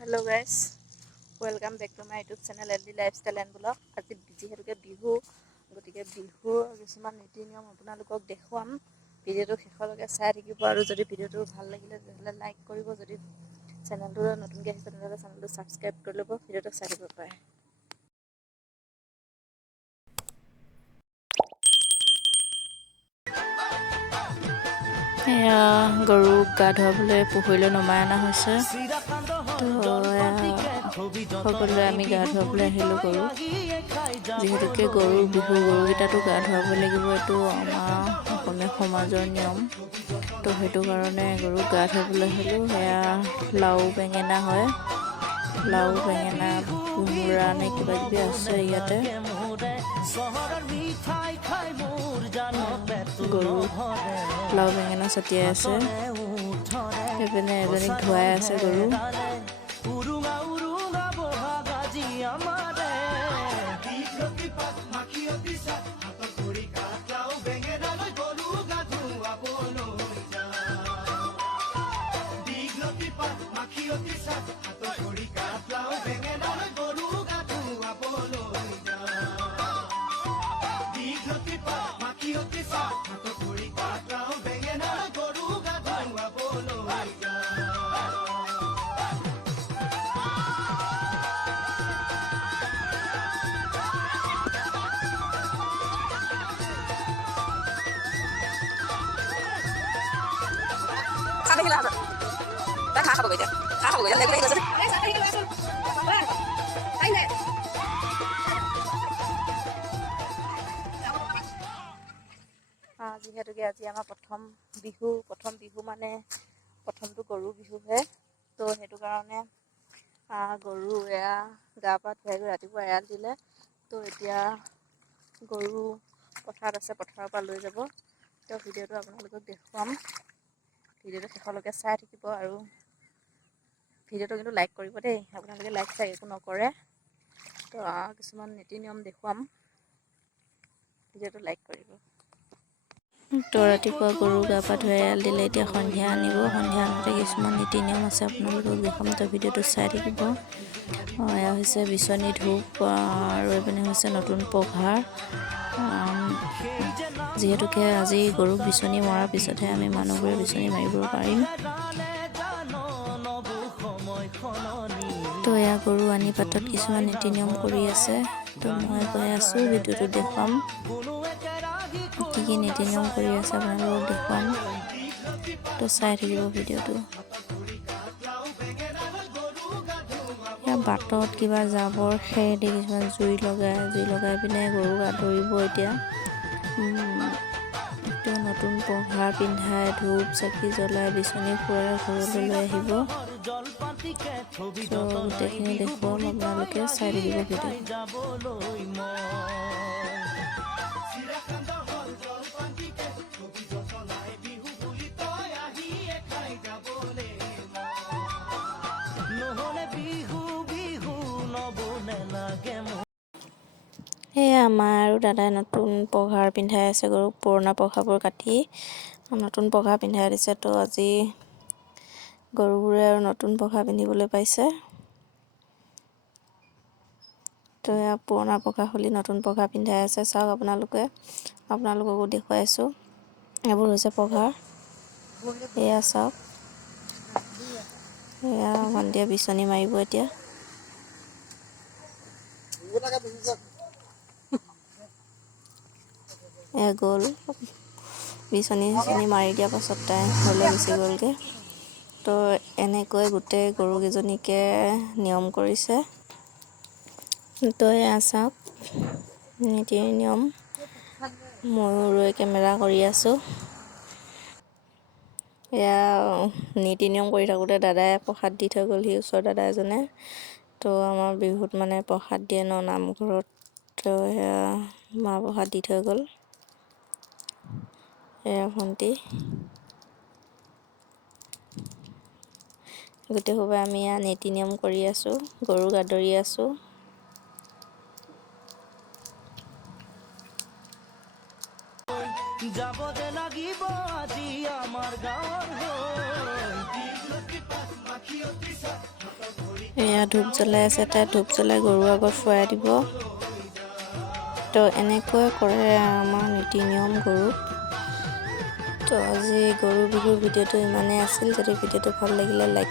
Hello guys, welcome back to my YouTube channel LD Lifestyle and Vlog. আজি যিহেতুকে বিহু গতিকে বিহু কিছুমান নীতি নিয়ম আপোনালোকক দেখুৱাম। ভিডিঅ'টো শেষলৈকে চাই থাকিব আৰু যদি ভিডিঅ'টো ভাল লাগিলে তেতিয়াহ'লে লাইক কৰিব, যদি চেনেলটো নতুনকৈ আহিছে তেতিয়াহ'লে চেনেলটো ছাবস্ক্ৰাইব কৰি ল'ব, ভিডিঅ'টো চাই থাকিব পাৰে। এয়া গৰুক গা ধুৱাবলৈ পুখুৰীলৈ নমাই অনা হৈছে। সকলোৱে আমি গা ধুৱাবলৈ আহিলোঁ গৰু, যিহেতুকে গৰুৰ বিহু, গৰুকেইটাতো গা ধুৱাব লাগিব, এইটো আমাৰ অসমীয়া সমাজৰ নিয়ম। তো সেইটো কাৰণে গৰুক গা ধুৱাবলৈ আহিলোঁ। সেয়া লাও বেঙেনা হয়, লাও বেঙেনা কোমোৰা নে কিবা কিবি আছে ইয়াতে। গৰু লাও বেঙেনা ছটিয়াই আছে, সেইপিনে এজনীক ধুৱাই আছে গৰু। যিহেতুকে আজি আমাৰ প্ৰথম বিহু মানে প্ৰথমটো গৰু বিহুহে, তো সেইটো কাৰণে গৰু এয়া গা পা ধুৱাই গৈ ৰাতিপুৱা এৰাল দিলে। তো এতিয়া গৰু পথাৰত আছে, পথাৰৰ পৰা লৈ যাব। তো ভিডিঅ'টো আপোনালোকক দেখুৱাম, ভিডিঅ'টো শেষলৈকে চাই থাকিব আৰু ভিডিঅ'টো কিন্তু লাইক কৰিব দেই, আপোনালোকে লাইক চাই একো নকৰে। তো কিছুমান নীতি নিয়ম দেখুৱাম, ভিডিঅ'টো লাইক কৰিব। তো ৰাতিপুৱা গৰু গা পা ধুৱাই এৰাল দিলে, এতিয়া সন্ধিয়া আনিব। সন্ধিয়া আনোতে কিছুমান নীতি নিয়ম আছে, আপোনালোকক দেখুৱাম। তো ভিডিঅ'টো চাই থাকিব। এয়া হৈছে বিচনী ধূপ আৰু এইপিনে হৈছে নতুন পঘাৰ। যিহেতুকে আজি গৰুক বিচনী মৰাৰ পিছতহে আমি মানুহবোৰে বিচনী মাৰিব পাৰিম। তো এয়া গৰু আনি পাতত কিছুমান নীতি নিয়ম কৰি আছে। তো মই গৈ আছোঁ, ভিডিঅ'টো দেখুৱাম, কি কি নীতি নিয়ম কৰি আছে আপোনালোকক দেখুৱাম। তো চাই থাকিব ভিডিঅ'টো। বাটত কিবা জাবৰ খেৰ দি কিছুমান জুই লগাই পিনে গৰুক আদৰিব। এতিয়া নতুন পঘা পিন্ধাই ধূপ চাকি জ্বলাই বিচনী ফুৰাই ঘৰলৈ লৈ আহিব। গোটেইখিনি দেখুৱাম, আপোনালোকে চাই থাকিব ভিডিঅ'। সেয়া আমাৰ আৰু দাদাই নতুন পঘাৰ পিন্ধাই আছে গৰুক, পুৰণা পঘাবোৰ কাটি নতুন পঘা পিন্ধাই দিছে। তো আজি গৰুবোৰে আৰু নতুন পঘা পিন্ধিবলৈ পাইছে। তো এয়া পুৰণা পঘা খুলি নতুন পঘা পিন্ধাই আছে, চাওক আপোনালোককো দেখুৱাইছোঁ। এইবোৰ হৈছে পঘা, এয়া চাওক। এয়া ভণ্টিয়ে বিচনী মাৰিব এতিয়া। গ'ল বিচনী মাৰি দিয়াৰ পাছত তাই ঘৰলৈ গুচি গ'লগৈ। তো এনেকৈ গোটেই গৰুকেইজনীকে নিয়ম কৰিছে। তো এয়া চাওক নীতি নিয়ম, ময়ো ৰৈ কেমেৰা কৰি আছোঁ। এয়া নীতি নিয়ম কৰি থাকোঁতে দাদাই প্ৰসাদ দি থৈ গ'লহি, ওচৰৰ দাদা এজনে। তো আমাৰ বিহুত মানে প্ৰসাদ দিয়ে ন নামঘৰত, তো সেয়া মাহ প্ৰসাদ দি থৈ গ'ল। এয়া ভণ্টি, গোটেই সোপাই আমি এয়া নীতি নিয়ম কৰি আছোঁ, গৰুক আদৰি আছোঁ। যাবতে লাগিব আজি আমাৰ গাঁৱৰ এয়া ধূপ জ্বলাই আছে, তাই ধূপ জ্বলাই গৰুৰ আগত ফুৰাই দিব। তো এনেকৈ কৰে আমাৰ নীতি নিয়ম গৰুক। তো আজি গৰু বিহুৰ ভিডিঅ'টো ইমানেই আছিল। যদি ভিডিঅ'টো ভাল লাগিলে লাইক